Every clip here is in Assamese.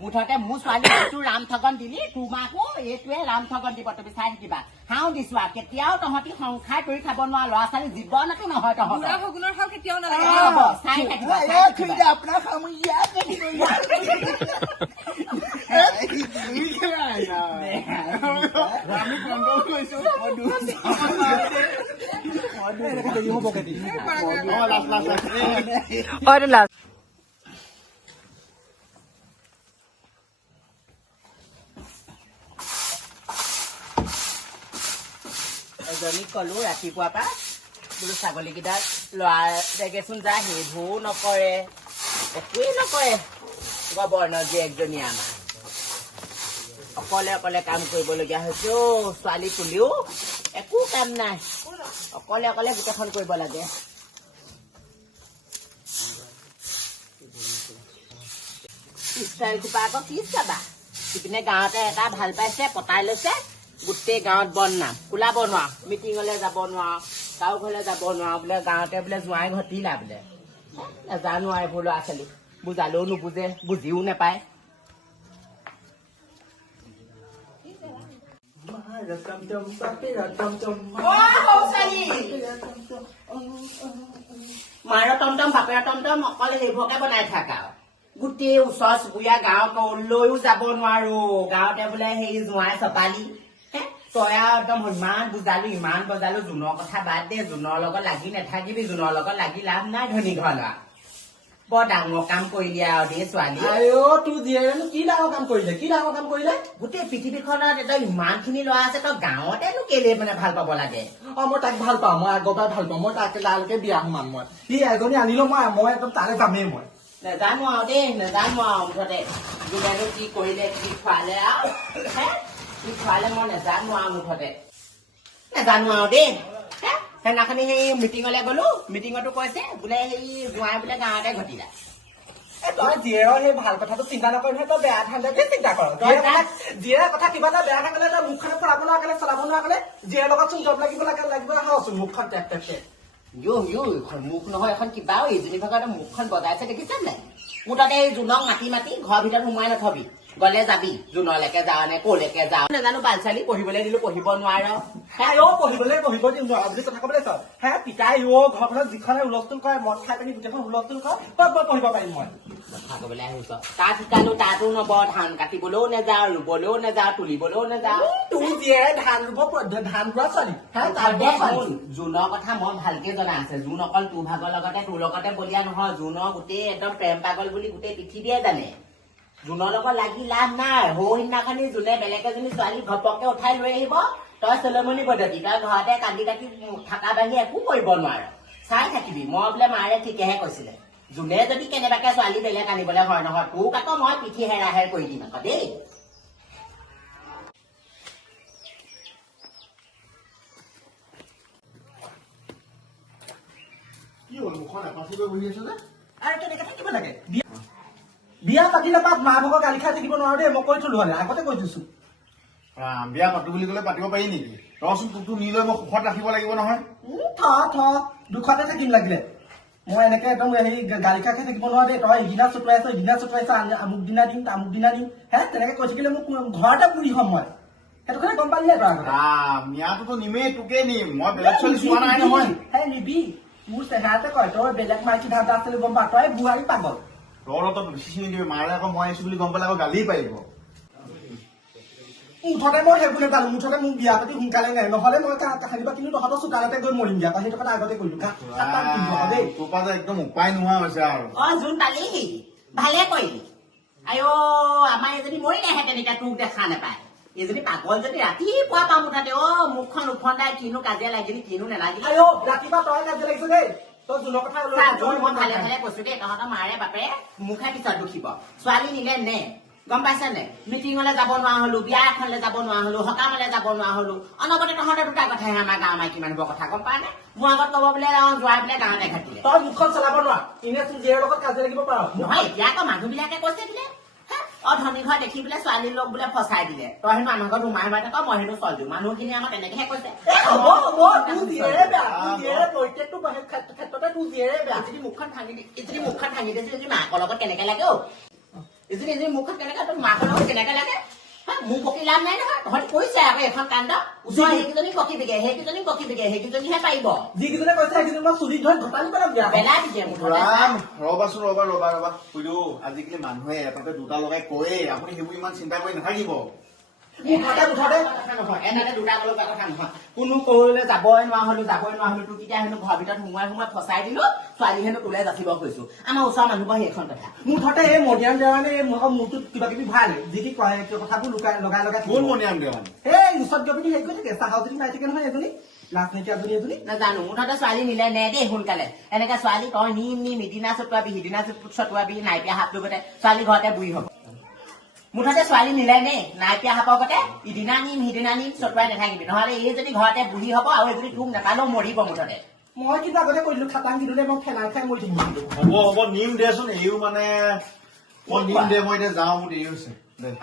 মুঠতে মোৰ ছোৱালী এইটো ৰাম ঠগন দিলি তোমাকো এইটোৱে ৰাম ঠগন দিব তুমি চাই থাকিবা হাও দিছো আৰু কেতিয়াও তহঁতি সংসাৰ কৰি খাব নোৱাৰ ল'ৰা ছোৱালী জীৱনতো নহয় তহঁতৰ শগুনৰ খাও কেতিয়াও নালাগে চাই থাকিবা আপোনাৰ আমি ইয়াতে আমি কণ্ট্ৰল কৰিছো এজনীক কলো ৰাতিপুৱাৰ পৰা বোলো ছাগলীকেইটাক লৰা দেগেচোন যা সেইবোৰো নকৰে একোৱেই নকৰে বৰ্ণ জীয়েকজনী আমাৰ অকলে অকলে কাম কৰিবলগীয়া হৈছে ছোৱালী তুলিও একো কাম নাই অকলে অকলে গোটেইখন কৰিব লাগে ষ্টাইলটোপা আকৌ কি চাবা সিপিনে গাঁৱতে এটা ভাল পাইছে পতাই লৈছে গোটেই গাঁৱত বদনাম ওলাব নোৱাৰ মিটিঙলৈ যাব নোৱাৰ কাৰো ঘৰলৈ যাব নোৱাৰ বোলে গাঁৱতে বোলে জোঁৱাই ঘটিলা বোলে নাজানো আৰু এইবোৰ ল'ৰা ছোৱালী বুজালেও নুবুজে বুজিও নাপায় মাৰ টমটম বাপেৰ টমটম অকল সেইবোৰকে বনাই থাক আৰু গোটেই ওচৰ চুবুৰীয়া গাঁৱত লৈও যাব নোৱাৰো গাঁৱতে বোলে সেই জোঁৱাই চপালি তই আৰু একদম ইমান বজালো জোনৰ কথা বাদ দে জোনৰ লগত লাগি নাথাকিবি জোনৰ লগত লাগি লাভ নাই ধনী ঘৰ ল'ৰা বৰ ডাঙৰ কাম কৰিলি আৰু দেই ছোৱালী তোৰ জীয়েৰেনো কি ডাঙৰ কাম কৰিলে গোটেই পৃথিৱীখনত তই ইমানখিনি ল'ৰা আছে তই গাঁৱতেনো কেলে মানে ভাল পাব লাগে মই তাক ভাল পাওঁ মই আগৰ পৰাই ভাল পাওঁ মই তাকে লালকে বিয়া সোমাম মই সি এজনী আনিলো মই একদম তালে যামেই মই নাজানো আৰু দেই নাজানো আৰু মুঠতে যোনেনো কি কৰিলে কি খোৱালে আৰু কি খোৱালে মই নাজানো আৰু মুঠতে নাজানো আৰু দেই সেইদিনাখনি সেই মিটিঙলৈ গলো মিটিঙতো কৈছে বোলে সেই জোঁৱাই বোলে গাঁৱতে ঘটিলা তই জীয়েৰৰ সেই ভাল কথাটো চিন্তা নকৰ নহয় তই বেয়া ঠাণ্ডাতে চিন্তা কৰ জীয়েৰ কথা কিবা এটা বেয়া থাকিলে তই মুখখনে ফুৰাব নোৱাৰা কাৰণে চলাব নোৱাৰা কাৰণে জীয়েৰ লগত চোন জব লাগিব আহচোন মুখখন টেপ টেপকে মুখ নহয় এখন কিবা এইজনী ভাগৰ মুখখন বজাইছে দেখিছে নাই মোৰ তাতে এই জোনক মাতি মাতি ঘৰৰ ভিতৰত সোমাই নথবি গলে যাবি জোনলৈকে যাৱ নে কলৈকে যাৱ নাজানো বাল ছোৱালী পঢ়িবলৈ দিলো পঢ়িব নোৱাৰ পঢ়িব দিম নোৱাৰা বুলি কথা কবলৈ চাওঁ পিতাই ঘৰখনত যিখনে হুলস্থুল কৰে মদ খাই পিনি গোটেইখন হুলস্থুল কৰ তই পঢ়িব পাৰিম মই কথা কবলৈ আহিছ তাত শিকালো তাতো নব ধান কাটিবলৈও নাযাওঁ ৰুবলৈও নাযাওঁ তুলিবলৈও নাযাওঁ তোৰ জীয়েৰে ধান ৰোৱা ছোৱালী জোনৰ কথা মই ভালকে জনা আছে জোন অকল তোৰ ভাগৰ লগতে তোৰ লগতে বলিয়া নহয় জোনৰ গোটেই একদম প্ৰেম পাগল বুলি গোটেই পৃথিৱীয়ে জানে জোনৰ লগত লাগি লাভ নাই সৌদিনাখনি জোনে বেলেগ এজনী ছোৱালী ঘপককে উঠাই লৈ আহিব তই চলমনি পদ্ধতি তই ঘৰতে কান্দি কাটি থকা বাহিৰে একো কৰিব নোৱাৰ চাই থাকিবি মই বোলে মাৰে ঠিকেহে কৈছিলে জোনে যদি কেনেবাকে ছোৱালী বেলেগ আনিবলৈ হয় নহয় তোক আকৌ মই পিঠি হেৰাহেৰ কৰি দিম আকৌ দেই কি হ'ল মুখখন এপাচিলৈ বহি আছে যে আৰু কেনেকে থাকিব লাগে বিয়া পাতি নাপাত মা ভাগৰ গালি খাই থাকিব নোৱাৰো দেই মই কৈ থলো হলে আগতে কৈ দিছো বিয়া পাতো বুলি কলে পাতিব পাৰি নেকি ৰচোন তোকতো নি লৈ মই সুখত ৰাখিব লাগিব নহয় দুখতে থাকিম লাগিলে মই এনেকে একদম হেৰি গালি খাই থাকিব নোৱাৰো দেই তই ইদিনা চটুৱাইছ আমুক দিনা দিম তামুক দিনা দিম তেনেকে কৈ থাকিলে মোক ঘৰতে পুৰি হ'ম মই সেইটো কাৰণে গম পালি নাই তই মিয়াটোতো নিমেই তোকে নিম মই বেলেগ ছোৱালী চোৱা নাই নহয় নিবি মোৰ চেহেৰাতে কয় তই বেলেগ মাইকী ধান্দা আছিলে গম পা তই বুঢ়াৰী পাগল তোৰ লগত বেছি চিনি দিবি মাৰে আকৌ মই আহিছো বুলি গম পালে আকৌ গালি পাৰিব মুঠতে মই সেইবোৰ নেপালো মুঠতে মোক বিয়া পাতি সোনকালে নাই নহলে মই কাহিবা কিন্তু তহঁতৰ চোতালতে গৈ মৰিম বিয়া সেইটো কথা আগতে কৰিলো দেই তোৰ পৰা যে একদম উপায় নোহোৱা হৈছে আৰু জোন পালিহি ভালে কৰিলি আই আমাৰ এজনী মৰি নাহেঁতেন এতিয়া তোক দেখা নাপায় এজনী পাগল যদি ৰাতিপুৱা পাম মুঠাতে মুখখন উফন্দাই কিনো কাজিয়া লাগিলি কিনো নেলাগিলি ৰাতিপুৱা তই কাজিয়া লাগিছ দেই তই জোনৰ কথা মই ভালে ভালে কৈছো দেই তহঁতৰ মাৰে বাপে মুখে পিছত দুখিব ছোৱালী নিলে নে গম পাইছে নে মিটিঙলৈ যাব নোৱাৰা হলো বিয়া এখনলৈ যাব নোৱাৰা হলো সকামলৈ যাব নোৱাৰা হলো অনবৰতে তহঁতৰ দুটা কথাহে আমাৰ গাঁৱৰ মাইকী মানুহৰ কথা গম পায় নে মোৰ আগত কব বোলে যোৱাই বোলে গাঁৱতে ঘাটিলে তই মুখখন চলাব নোৱাৰ এনে তোৰ জীয়েৰ লগত কাজিয়া লাগিব পাৰ নহয় এতিয়া আকৌ মানুহ বিলাকে কৈছে বোলে ধনী ঘৰ দেখি বোলে ছোৱালীৰ লগ বোলে ফচাই দিলে তই হেনো আমাৰ ঘৰত সোমাই সোমাই থাক মই হেনো চলছো মানুহখিনি আমাৰ তেনেকেহে কৈছে প্ৰত্যেকটো ক্ষেত্ৰতে তোৰ জীয়েৰে বেয়া যদি মুখখন ভাঙি দিছে যদি মাকৰ লগত কেনেকে লাগে এজনী মুখত কেনেকে তোৰ মাকৰ লগত কেনেকে লাগে মোক বকি লাভ নাই নহয় তহঁতি কৈছে আকৌ এখন কাণ্ড ওচৰ সেইকেইজনী বকিবিগে সেইকেইজনীহে পাৰিব যিকেইজনে কৈছে সেইকেইজনী মই চুলি ধৰি ঘটালি পেলাম দিয়া পেলাই দিছে ৰবাচোন ৰবা খুইদেউ আজিকালি মানুহে এটাতে দুটা লগাই কয়ে আপুনি সেইবোৰ ইমান চিন্তা কৰি নাথাকিব এনেকে দুটা লগা কথা নহয় কোনো কলৈ যাবই নোৱাৰা হলো তোক এতিয়া হেনো ঘৰৰ ভিতৰত সোমাই ফচাই দিলো ছোৱালী হেনো তোলে যাচিব কৈছো আমাৰ ওচৰৰ মানুহবোৰ সেইখন কথা মুঠতে এই মডিয়াম দেৱানে মোৰটোত কিবা কিবি ভাল যি কি কয় কথাবোৰ লগাই কোন মনিয়াম দেৱান এই ওচৰত গৈ পিনি হেৰি কৰি থাকে চাহা যদি মাৰি থাকে নহয় এজনী ৰাজনীতি এজনী নাজানো মুঠতে ছোৱালী নিলে নে দেই সোনকালে এনেকে ছোৱালী তই নিম ইদিনা চটুৱাবি সিদিনা চটুৱাবি নাইপিয়া হাত লগতে ছোৱালী ঘৰতে বুঢ়ী হ'ব মুঠতে ছোৱালী নিলে নে নাইপিয়া হাপকতে ইদিনা নিম সিদিনা নিম চটুৱাই নাথাকিবি নহলে এই যদি ঘৰতে বুঢ়ী হ'ব আৰু এজনী তোক নাপালেও মৰিব মুঠতে মই কিন্তু আগতে কৰিলো খাটাং দিলে মই ফেনাই খাই মৰি থাকিম হ'ব নিম দেচোন এইও মানে মই নিম দে মই এতিয়া যাওঁ মোৰ দেৰি হৈছে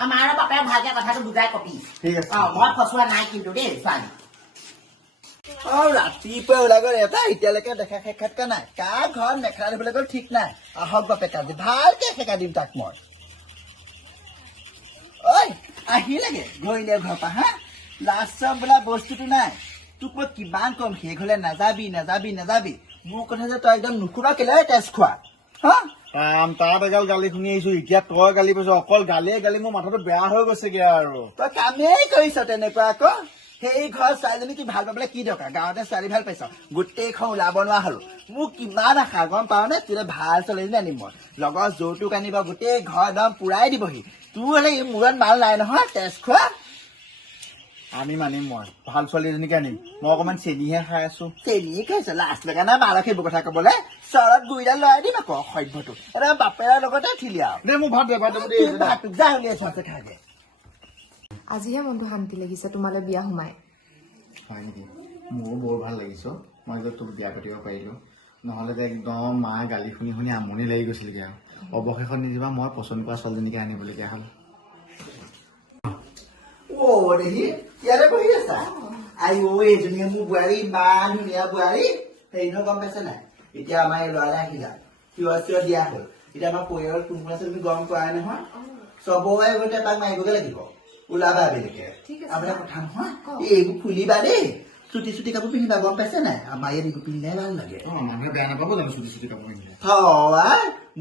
আমাৰ আৰু বাপে ভালকে কথাটো বুজাই কবি ঠিক আছে মই ফচুৱা নাই কিন্তু দেই ছোৱালী ৰাতিপুৱা ওলাই গ'ল এটা এতিয়ালৈকে দেখা সাক্ষাৎ নাই কাৰ ঘৰত মেখেলা দিবলৈ গ'ল ঠিক নাই আহক বাপেক আজি ভালকে সেকা দিম তাক মই ঐ আহিলেগে গৈলে ঘৰৰ পৰা হা লাষ্টৰ বোলা বস্তুটো নাই তোক মই কিমান কম সেই ঘৰলে নাযাবি মোৰ কথা যে তই একদম নুখুবা কেলে তেজ খোৱা হা তাত এগাল গালি শুনি আহিছো এতিয়া তই গালি পাইছ অকল গালিয়ে গালি মোৰ মাথাটো বেয়া হৈ গৈছেগে আৰু তই কামেই কৰিছ তেনেকুৱা আকৌ সেই ঘৰ ছোৱালীজনী কি ভাল পাবলৈ কি দৰকাৰ গাঁৱতে ছোৱালী ভাল পাইছ গোটেইখন ওলাব নোৱাৰা হলো মোক কিমান আশা গম পাৱ নে তোলে ভাল ছোৱালীজনী আনিম মই লগৰ যৌতুক আনিব গোটেই ঘৰ একদম পুৰাই দিবহি তোৰ হলে মূৰত মাল নাই নহয় তেজ খোৱা আনিম মই ভাল ছোৱালী এজনীকে আনিম মই অকমান চেনিহে খাই আছো চেনি খাইছ লাজ লগা নাই মালক সেইবোৰ কথা কবলে চৰত গুৰিডাল লৰাই দিম আকৌ সভ্যটো এটা বাপেৰৰ লগতে ঠিলি আৰু দে মোৰ ভাত ভাতটোক যা উলিয়াই চোৱাছে খাগে আজিহে মনটো শান্তি লাগিছে তোমালৈ বিয়া সোমাই হয় নেকি মোৰো বৰ ভাল লাগিছে মই যে তোক বিয়া পাতিব পাৰিলো নহলে যে একদম মায়ে গালি শুনি আমনি লাগি গৈছিলগে আৰু অৱশেষত নিদিবা মই পচন্দ কৰা ছোৱালীজনীকে আনিবলগীয়া হ'ল দেহি ইয়াতে বহি আছা আই এইজনীয়ে মোৰ বোৱাৰী ইমান ধুনীয়া বোৱাৰী হেৰি নহয় গম পাইছে নাই এতিয়া আমাৰ এই ল'ৰালে আহিলা চিঞৰ দিয়া হ'ল এতিয়া আমাৰ পৰিয়ালত কোন কোন আছে তুমি গম পোৱাই নহয় চবৰে আগতে তাক মাৰিবগে লাগিব ওলাবা আবেলিকে আপোনাৰ কথা নহয় এইবোৰ খুলিবা দেই চুটি কাপোৰ পিন্ধিবা গম পাইছে নাই আমাৰ ইয়াত এইবোৰ পিন্ধিলে ভাল লাগে মানুহে বেয়া নাপাব জানো চুটি কাপোৰ পিন্ধিলে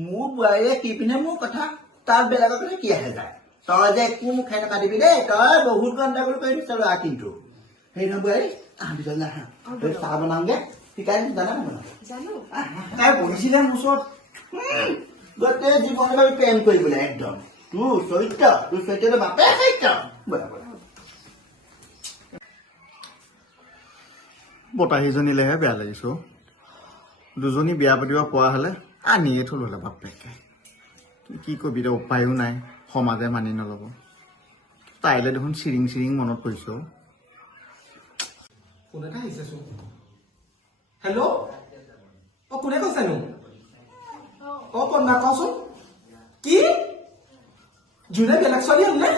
মোৰ বোৱাৰীয়ে কি পিন্ধে মোৰ কথা তাত বেলেগৰ কথা কি আহে যায় তই যে একো মোক খাই নাকাটিবি দেই তই বহুত গণ্ডগোল কৰি দিছ ল'ৰা কিন্তু সেই নহয় বোৱাৰী ভিতৰত নাহা চাহ বনাওঁগে শিকাই দিম জানা বনাব তাই বহিছিলে মোৰ ওচৰত গোটেই জীৱনৰ বাবে প্ৰেম কৰিবলৈ একদম তোৰ চৰিত্ৰটো বাপে চৰিত্ৰ বতাহীজনীলেহে বেয়া লাগিছো দুজনী বিয়া পাতিব পৰা হলে আনিয়ে থলো হলে বাপেকে কি কবি দে উপায়ো নাই সমাজে মানি নলব তাইলে দেখোন চিৰিং মনত পৰিছ ফোন এটা আহিছে চোন হেল্ল' কোনে কৈছেনো কন্যা কচোন কি যোনে বেলেগ ছোৱালী আনিলে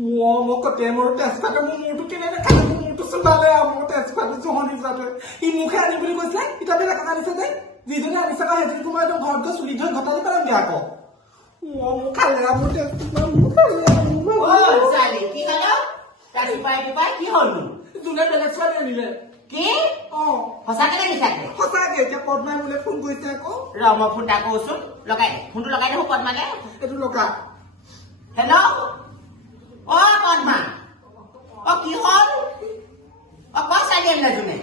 মই কতে মোৰ তেজপাতে মোৰ মূৰটো কেনে দেখালে মোৰ মূৰটো চলালে মোৰ তেজপাতে জহনি যাতে ই মুখে আনিম বুলি কৈছিলে এতিয়া বেলেগক আনিছে যে যিজনী আনিছে আকৌ সেইজনী তোমাৰ একদম ঘৰত গৈ চুলি ধৰি ঘটালি পেলাম দিয়া আকৌ মোৰ খালে মোৰ কি হ'ল যোনে বেলেগ ছোৱালী আনিলে কি সঁচাকে লাগিছে সঁচাকে এতিয়া পদ্মাই মোলে ফোন কৰিছে আকৌ ৰ মই ফোন এটা কৰোচোন লগাই দে ফোনটো লগাই দে পদ্মালে এইটো লগা হেল্ল' পদ্মা কি হ'ল ক ছোৱালী আনিলে যোনে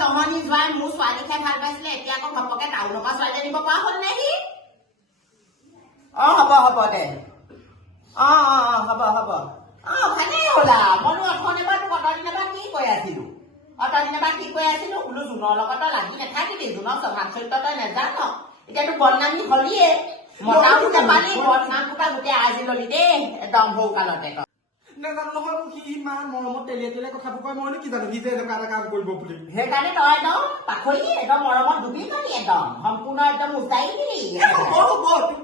জহনী জোৱাই মোৰ ছোৱালী খাই ভাল পাইছিলে এতিয়া আকৌ ঘপকে টাউনৰ পৰা ছোৱালী আনিব পৰা হ'ল নে সি হ'ব দে হ'ব ভালেই হ'লা মইনো অথনি পৰা তোক অতদিনে পৰা কি কৈ আছিলো বোলো জোনৰ লগত লাগি নাথাকিবি জোনৰ স্বভাৱ চৰিত্ৰ তই নেজান এতিয়াতো বদনামী হলিয়ে মতা গোটেই পালি বদনাম গোটা গোটেই আজি ললি দেই একদম সৰু কালতে নাজানো নহয় মোক সি ইমান মৰমত তেলিয়াই কথাবোৰ কয় মইনো কি জানো সি যে এনেকুৱা এটা কাম কৰিব বুলি সেইকাৰণে তই একদম পাখৰি একদম মৰমত ডুবি পালি একদম সম্পূৰ্ণ একদম উজাই দিলি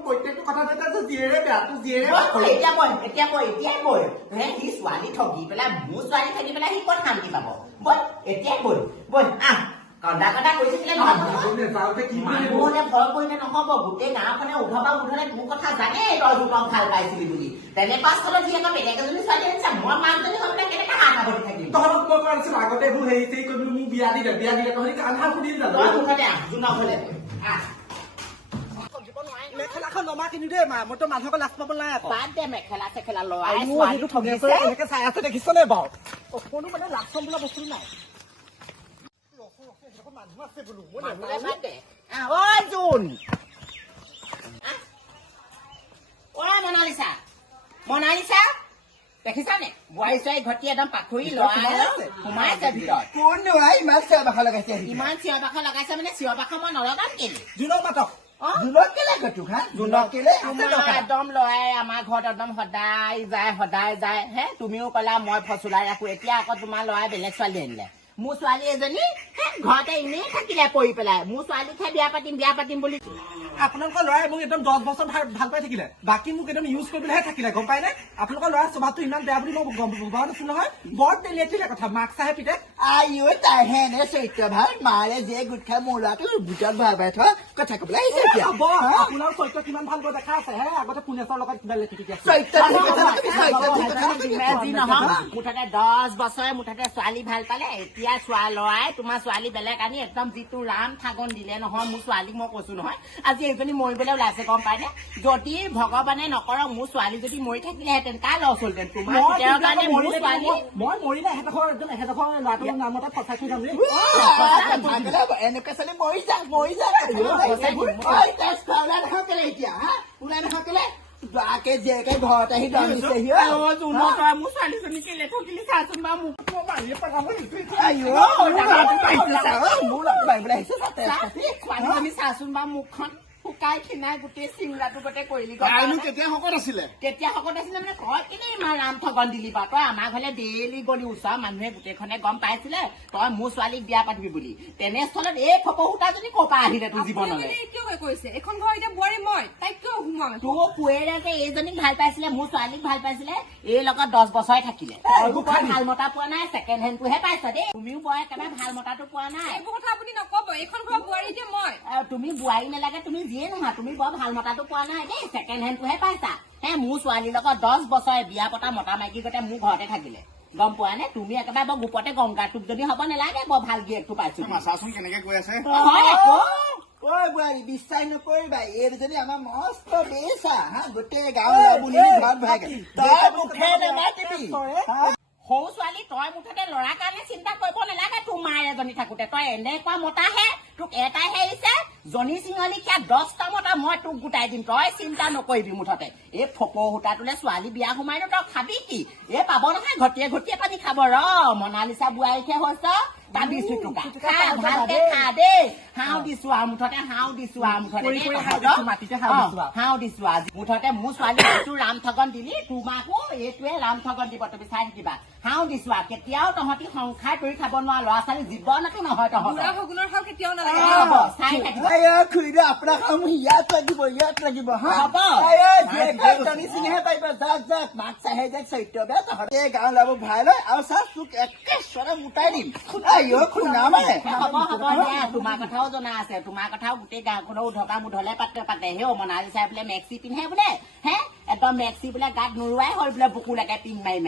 প্ৰত্যেকটো কথা জীয়েৰে বেয়া তোৰ জীয়েৰে এতিয়া কৈ সি ছোৱালী ঠগি পেলাই মোৰ ছোৱালী ঠগি পেলাই সি ক'ত শান্তি পাব বল এতিয়াই বল আহ কন্দা কটা কৰি থাকিলে নহ'ব মানুহলে ভয় কৰিলে নহ'ব গোটেই গাঁওখনে উধবা উধলে তোৰ কথা জানে তই জোনক ভাল পাইছিলি বুলি তেনেকুৱা স্থলত সি আকৌ বেলেগ এজনী ছোৱালী আনিছে মই মানুহজনী হ'বলৈ কেনেকে হাত আগত থাকিম তহঁতক মই কোৱা নাছিলো আগতে এইবোৰ হেৰি চেৰি কৰি মোক বিয়া দিলে তহঁতি কান্ধা সুধি জানো তই মুঠতে আহ জোনক হ'লে আহ মেখেলাখন নমা কিনি দেই মা মইতো মানুহক লাজ পাব নাই আকৌ বাদ দে মেখেলা চেখেলা লৰাই সেইটো ঠগিছে এনেকে চাই আছে দেখিছ নে বাৰু অকণো মানে লাজ পাম বোলা বস্তু নাই মানুহ আছে বোলো মই বাদ দে ঐ জোন মনালিছা দেখিছানে বোৱাৰী ছোৱালী ঘটি একদম পাখৰি লৰাই সোমাই আছে ভিতৰত কোন ল'ৰা ইমান চিঞৰ বাখৰ লগাইছে ইমান চিঞৰ বাখৰ লগাইছে মানে চিঞৰ বাখৰ মই নলগাম কেলে জোনক মাতক জোনক কেলে তোক হা জোনক কেলে একদম লৰাই আমাৰ ঘৰত একদম সদায় যায় হে তুমিও ক'লা মই ফচুলাই ৰাখো এতিয়া আকৌ তোমাৰ লৰাই বেলেগ ছোৱালী আনিলে মোৰ ছোৱালী এজনী ঘৰতে এনেই থাকিলে পৰি পেলাই মোৰ ছোৱালীকহে বিয়া পাতিম বুলি আপোনালোকৰ ল'ৰাই মোক একদম 10 বছৰ ভাল পাই থাকিলে বাকী মোক একদম ইউজ কৰিবলৈহে থাকিলে গম পাই নে আপোনালোকৰ ল'ৰাৰ স্বভাৱটো ইমান বেয়া বুলি মই গম পোৱা নাছিলো নহয় বৰ তেলিয়াতিলে কথা মাক চাহে পিতে আইও তাইহে এনে চৰিত্ৰ ভাল মাৰে যে গোট খাই মোৰ ল'ৰাটো ভিতৰত ভৰাই থোৱা কথা ক'বলৈ আহিছে এতিয়া আপোনাৰ চৰিত্ৰ কিমান ভাল বৰ দেখা আছে হে আগতে পুনেশৰ লগত কিবা লেখি মুঠতে 10 বছৰে মুঠতে ছোৱালী ভাল পালে এতিয়া লৰাই তোমাৰ ছোৱালী বেলেগ আনি একদম যিটো ৰাম ঠাগন দিলে নহয় মোৰ ছোৱালীক মই কৈছো নহয় আজি এইজনী মৰিবলৈ ওলাইছে গম পাইনে যদি ভগৱানে নকৰক মোৰ ছোৱালী যদি মৰি থাকিলেহেঁতেন কাৰ লছ হলহেঁতেন তোমাৰ কাৰণে মোৰ ছোৱালী মই মৰিলে এহেঁতডোখৰ ল'ৰাটোৰ নামতে ফচাই থৈ যাম এনেকুৱা ছোৱালী মৰি যা ওলাই নাখাওঁ কেলে এতিয়া হা ওলাই নাখাওঁ কেলে বাকে জীয়েকে ঘৰত আহি দম দিছেহি মোৰ ছোৱালীজনী কেলে ঠকিলি চাচোন বা মোক ছোৱালীজনী চাচোন বা মুখখন শুকাই খিনাই গোটেই চিংৰাটো গোটেই কৰিলি কেতিয়া শকত আছিলে তেতিয়া শকত আছিলে মানে তই কেলে ইমান ৰাম ঠগন দিলি বা তই আমাৰ ঘৰলে ডেইলি গলি ওচৰৰ মানুহে গোটেইখনে গম পাইছিলে তই মোৰ ছোৱালীক বিয়া পাতিবি বুলি তেনেস্থলত এই ফপসূতাজনী ক'ৰ পৰা আহিলে তোৰ জীৱনলৈ এখন ঘৰ এতিয়া বোৱাৰী মই তাইক কিয় সোমাম তোৰ পুৱেৰে যে এইজনীক ভাল পাইছিলে মোৰ ছোৱালীক ভাল পাইছিলে এই লগত 10 বছৰে থাকিলে ভাল মতা পোৱা নাই ছেকেণ্ড হেণ্ডটোহে পাইছ দেই তুমিও বৰ একেবাৰে ভাল মতাটো পোৱা নাই এইবোৰ কথা আপুনি নকব এইখন ঘৰ বোৱাৰী এতিয়া মই তুমি বোৱাৰী নালাগে তুমি যিয়ে নহয় তুমি বৰ ভাল মতাটো পোৱা নাই দেই ছেকেণ্ড হেণ্ডটোহে পাইছা মোৰ ছোৱালীৰ লগত 10 বছৰে বিয়া পতা মতা মাইকী গোটেই মোৰ ঘৰতে থাকিলে গম পোৱা নে তুমি একেবাৰে বৰ গোপতে গংগা টোপ যদি হ'ব নালাগে বৰ ভাল গিয়েকটো পাইছো চাচোন কেনেকে কৈ আছে ঐ বোৱাৰী বিশ্বাস নকৰিবা এইজনী আমাৰ মস্ত বেচা হা গোটেই গাঁৱৰ বুলি ঘৰত ভৰাই তই মুখে নেমাতিবি সৰু ছোৱালী তই মুঠতে ল'ৰাৰ কাৰণে চিন্তা কৰিব নালাগে তোৰ মাৰ এজনী থাকোতে তই এনেকুৱা মতাহে তোক এটাইহে আহিছে জনী চিঙলি খীয়া 10টা মতা মই তোক গোটাই দিম তই চিন্তা নকৰিবি মুঠতে এই ফপৌ সূতাটোলে ছোৱালী বিয়া সোমাই নো তই খাবি কি এই পাব নহয় ঘটিয়ে পানী খাব মনালিছা বোৱাৰীহে হৈছ দিছো তোক ভালকে খা দেই হাও দিছো আৰু মুঠতে হাও দিছো আজি মুঠতে মোৰ ছোৱালী এইটো ৰাম ঠগন দিলি তোমাকো এইটোৱে ৰাম ঠগন দিব তুমি চাই থাকিবা হাও দিছো আৰু কেতিয়াও তহঁতি সংসাৰ কৰি খাব নোৱাৰ ল'ৰা ছোৱালী জীৱনতো নহয় তহঁতৰ কেতিয়াও নালাগে চাই থাকিবা খুৰীদেউ আপোনাক ইয়াত লাগিব হা হ'ব চিনিহে পাৰিব যাক মাক চাহে যাক চৰিত্ৰ বেয়া তহঁতে গাঁও ওলাব ভৰাই লয় আৰু চা তোক একেশ্বৰে মোটাই দিম খুনা মানে হ'ব দিয়া তোমাৰ কথাও জনা আছে তোমাৰ কথাও গোটেই গাঁওখনৰ উধকা মুধলে পাতে হে মনালিছা বোলে মেক্সি পিন্ধে বোলে হে একদম মেক্সি বোলে গাত নোৰোৱাই হ'ল বোলে বুকুলৈকে পিং মাৰি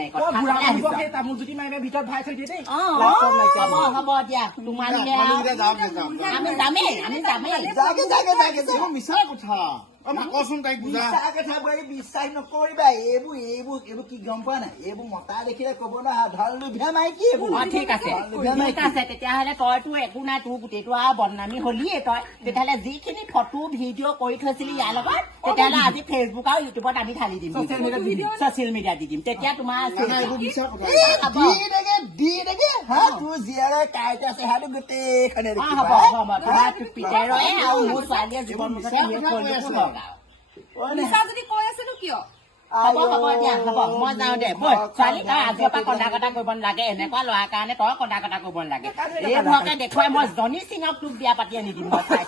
তামোল জুতি মাৰি ভিতৰত ভৰাই থৈ দিয়ে দেই হ'ব দিয়া তোমালোকে আমি যামেই মিছা কথা কচোন তাইক বুজা কথা বোৱাৰী বিশ্বাস নকৰিবা এইবোৰ কি গম পোৱা নাই এইবোৰ মতা দেখিলে ক'ব নহয় ধল লোভিয়া মাইকী এইবোৰ ঠিক আছে তেতিয়াহ'লে তইতো একো নাই তোৰ গোটেইটো আৰু বদনামী হলিয়ে তই তেতিয়াহ'লে যিখিনি ফটো ভিডিঅ' কৰি থৈছিলি ইয়াৰ লগত তেতিয়াহ'লে আজি ফেচবুক আৰু ইউটিউবত আমি ঢালি দিম ছচিয়েল মিডিয়া দি দিম তেতিয়া তোমাৰ দি দেগে হা তোৰ জীয়াৰে কাইট আছে হাতো গোটেইখনে হ'ব তোমাৰ পিতেৰে আৰু মোৰ ছোৱালীয়ে জীৱন যদি কৈ আছেনো কিয় হ'ব দিয়া হ'ব মই যাওঁ দে বৈ ছোৱালী তই আজিৰ পৰা কন্দা কটা কৰিব নালাগে এনেকুৱা ল'ৰাৰ কাৰণে তই কন্দা কটা কৰিব নালাগে এই ভৰকে দেখুৱাই মই জনী সিঙক তোক বিয়া পাতি আনি দিম মই চাই